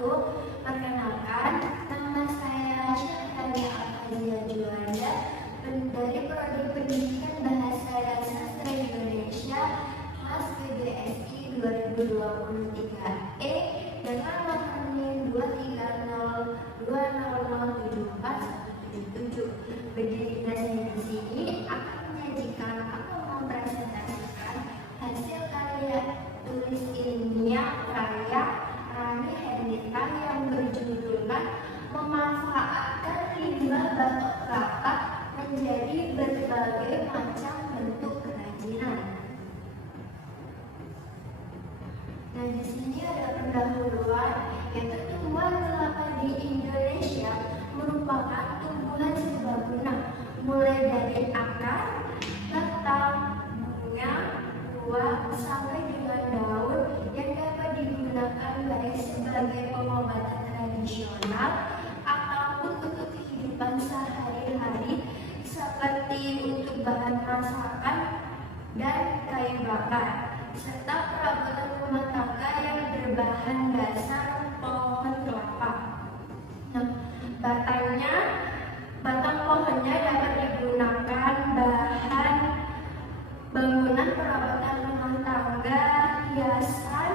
wabarakatuh. Perkenalkan, nama saya Syahria Al-Fazia Juanda dari Prodi Pendidikan Bahasa dan Sastra Indonesia kelas PGSI 2023E dengan nomor NIM 23020074177. Berdiri saya di sini akan menyajikan atau mempresentasikan hasil karya tulis ilmiah karya Rani Hendrita yang berjudulkan memanfaatkan limbah batok kelapa menjadi berbagai macam bentuk kerajinan. Nah, di sini ada pendahuluan, yaitu tumbuhan kelapa di Indonesia merupakan tumbuhan serbaguna, mulai dari akar, batang, bunga, buah, sampai dengan daun yang dapat digunakan baik sebagai pengobatan tradisional ataupun untuk kehidupan sehari-hari seperti untuk bahan masakan dan kayu bakar, serta perabotan rumah tangga yang berbahan dasar pohon kelapa. Nah, batang pohonnya dapat digunakan bahan bangunan, perabotan rumah tangga, hiasan,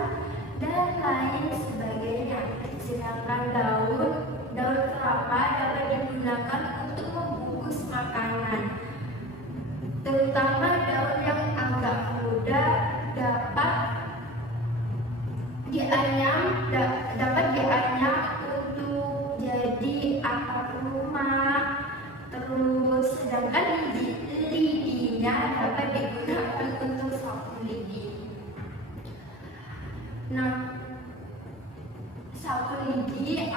dan lain sebagainya. Sedangkan daun kelapa dapat digunakan untuk membungkus makanan, terutama daun yang agak muda dapat dianyam untuk jadi atap rumah. Terus sedangkan lidinya dapat digunakan untuk sapu lidi. Nah, sapu lidi,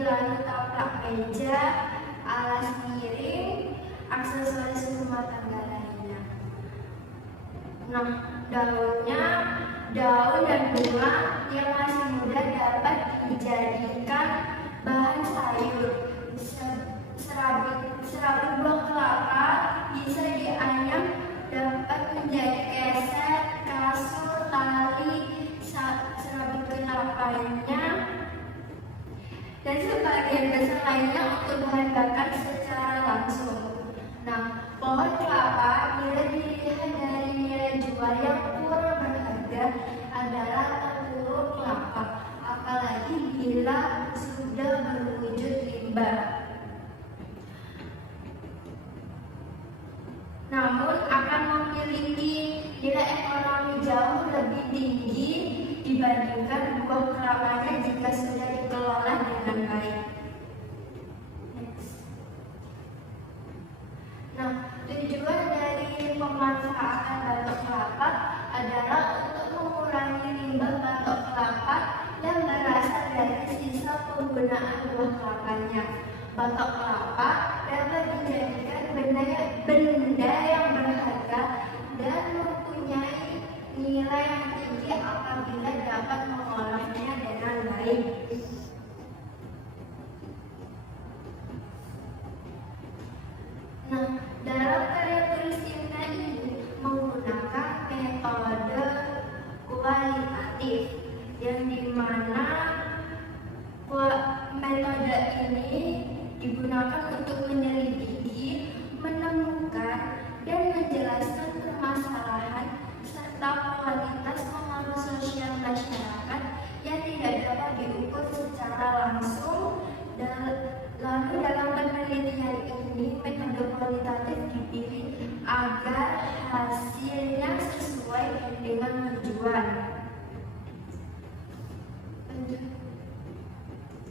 lalu taplak meja, alas miring, aksesoris rumah tangga lainnya. Nah, daun dan bunga yang masih muda dapat dijadikan bahan sayur. Serabut buah kelapa bisa dianyam dapat menjadi keset, kasur, tali, serabut kelapanya, dan sebagian besar lainnya untuk bahan bakar secara langsung. Nah, pohon kelapa bila dilihat dari nilai jual yang kurang berharga adalah tempurung kelapa, apalagi bila sudah berwujud limbah. Namun akan memiliki nilai ekonomi jauh lebih tinggi dibandingkan buah kelapanya jika sudah dikelola dengan baik. Nah, tujuan dari pemanfaatan batok kelapa adalah untuk mengurangi limbah batok kelapa yang berasal dari sisa penggunaan buah kelapanya. Batok kelapa dapat dijadikan benda yang berharga dan mempunyai nilai yang tinggi apabila dapat mengolahnya dengan baik. Nah, dalam karya tulis ilmiah ini menggunakan metode kualitatif, yang dimana metode ini digunakan untuk menyelidiki, menemukan, dan menjelaskan permasalahan serta kualitas pengaruh sosial masyarakat yang tidak dapat diukur secara langsung. Lalu dalam penelitian ini metode kualitatif dipilih agar hasilnya sesuai dengan tujuan.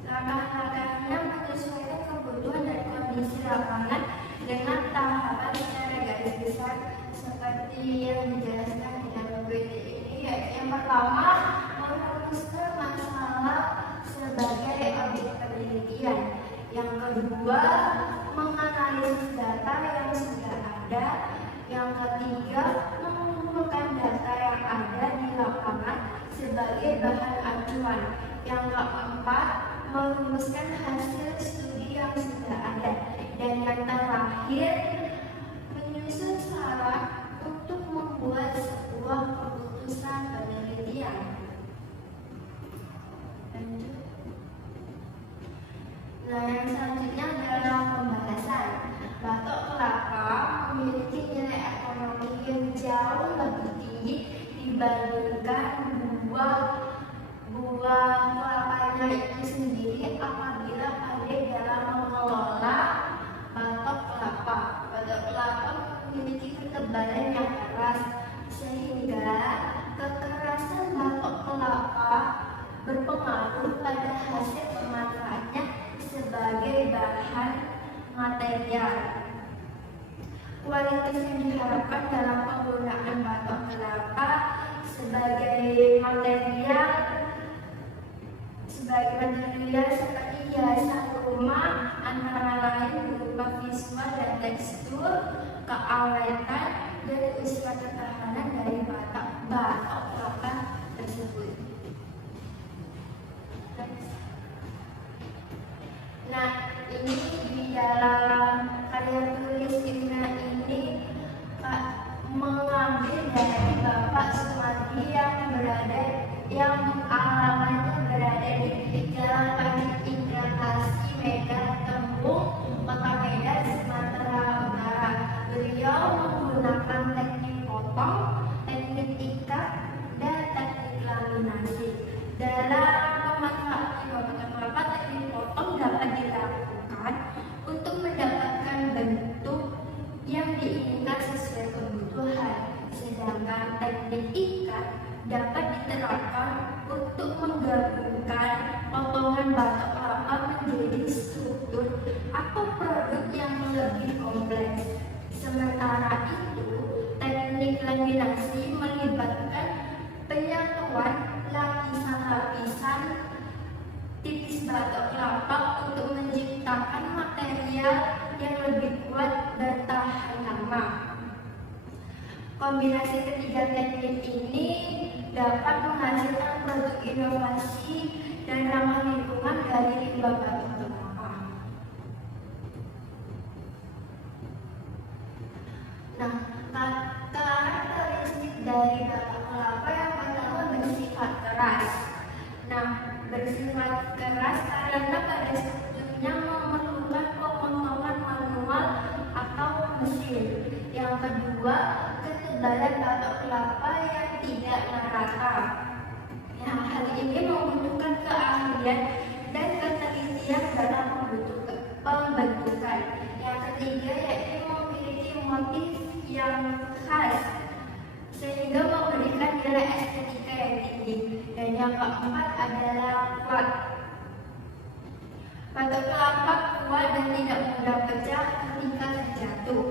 Langkah-langkahnya menyesuaikan kebutuhan dan kondisi lapangan dengan tahapan secara garis besar seperti yang dijelaskan di dalam video ini, yaitu yang pertama, merumuskan masalah sebagai objek penelitian. Yang kedua, menganalisis data yang sudah ada. Yang ketiga, mengumpulkan data yang ada di lapangan sebagai bahan acuan. Yang keempat, merumuskan hasil studi yang sudah ada. Dan yang terakhir, menyusun syarat untuk membuat sebuah keputusan penelitian. dibandingkan buah kelapanya itu sendiri apabila pandai dalam mengelola batok kelapa. Batok kelapa memiliki ketebalan yang keras sehingga kekerasan batok kelapa berpengaruh pada hasil pemanfaatnya sebagai bahan material. Kualitas yang diharapkan dalam penggunaan batok kelapa sebagai material seperti hiasan rumah antara lain berupa visual dan tekstur, keawetan, dan usia ketahanan dari batok kelapa tersebut. Nah, ini di dalam karya tulis Imna ini mengambil dari Bapak Sumardi yang alamatnya berada di Jalan Panjang Indrakasih, Medan Tembung, Kota Medan, Sumatera Utara. Beliau menggunakan teknik potong, teknik ikat, dan teknik laminasi. Dalam pemanfaatan batok kelapa, teknik potong dapat dilakukan untuk mendapatkan bentuk yang diinginkan sesuai kebutuhan, sedangkan teknik ikat dapat diterapkan untuk menggabungkan potongan batok kelapa menjadi struktur atau produk yang lebih kompleks. Sementara itu, teknik laminasi melibatkan penyatuan lapisan-lapisan tipis batok kelapa untuk menciptakan material yang lebih kuat dan tahan lama. Kombinasi ketiga teknik ini dapat menghasilkan produk inovasi dan ramah lingkungan dari limbah batok kelapa. Nah, karakteristik dari batok kelapa yang pertama bersifat keras. Nah, bersifat keras karena pada strukturnya memerlukan pemotongan manual atau mesin. Yang kedua, ketebalan batok kelapa yang tidak merata. Nah, hal ini membutuhkan keahlian dan ketelitian dalam pembentukan. Yang ketiga, yaitu memiliki motif yang khas sehingga memberikan nilai estetika yang tinggi. Dan yang keempat adalah kuat. Batok kelapa kuat dan tidak mudah pecah ketika terjatuh.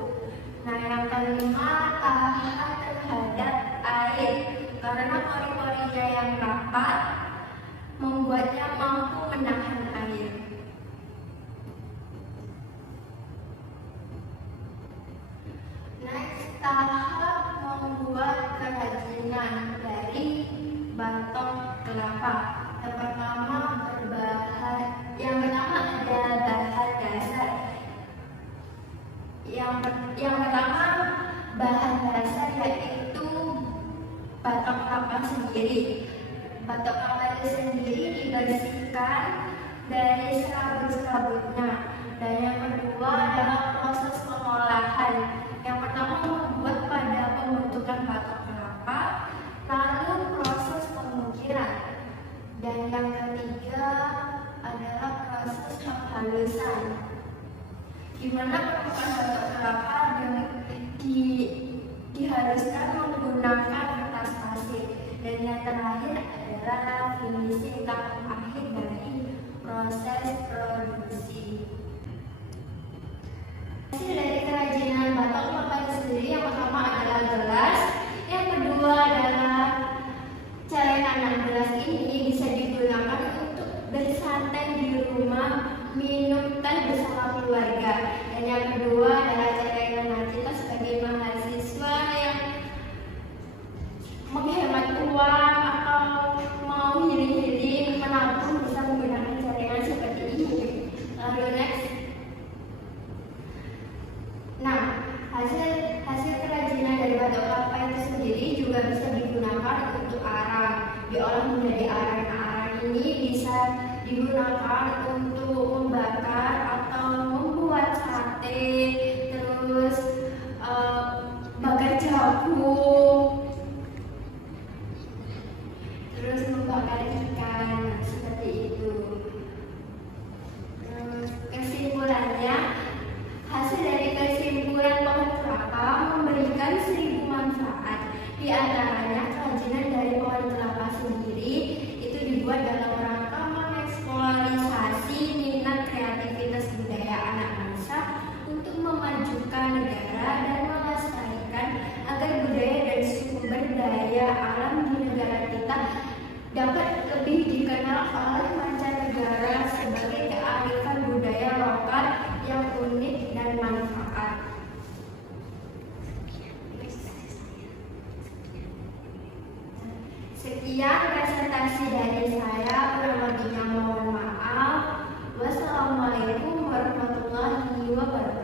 Nah, yang kelima, tahan terhadap air karena pori-porinya yang rapat membuatnya mampu menahan air. Next, tahap membuat kerajinan dari batok kelapa. Yang pertama ada bahan dasar. Yang pertama bahan dasar yaitu batok kelapa sendiri. Batok kelapa itu sendiri dibersihkan dari serabut-serabutnya. Dan yang kedua adalah proses pengolahan. Yang pertama membuat pada pembentukan batok kelapa, lalu proses pengukiran. Dan yang ketiga adalah proses penghalusan, di mana permukaan batok kelapa dihaluskan menggunakan kertas pasir. Dan yang terakhir adalah finishing tahap akhir dari proses produksi. Hasil dari kerajinan batok kelapa sendiri yang pertama adalah gelas, yang kedua adalah celengan. Gelas ini bisa digunakan untuk bersantai di rumah, minum teh bersama keluarga. Dan yang kedua adalah celengan. Kita sebagai mahasiswa yang menghemat uang atau mau healing-healing, menabung, bisa menggunakan celengan seperti ini. Lalu next. Nah, hasil kerajinan dari batok kelapa itu sendiri juga bisa digunakan untuk arang, diolah menjadi arang. Arang ini bisa digunakan untuk membakar atau membuat sate, terus bakar jagung. Di antaranya kerajinan dari pohon kelapa sendiri itu dibuat dalam rangka mengeksplorisasi minat kreativitas budaya anak bangsa untuk memajukan negara dan melestarikan agar budaya dan sumber daya alam di negara kita dapat lebih dikenal oleh mancanegara sebagai kearifan budaya lokal yang unik dan manfaat. Sekian presentasi dari saya, kurang lebihnya mohon maaf. Wassalamualaikum warahmatullahi wabarakatuh.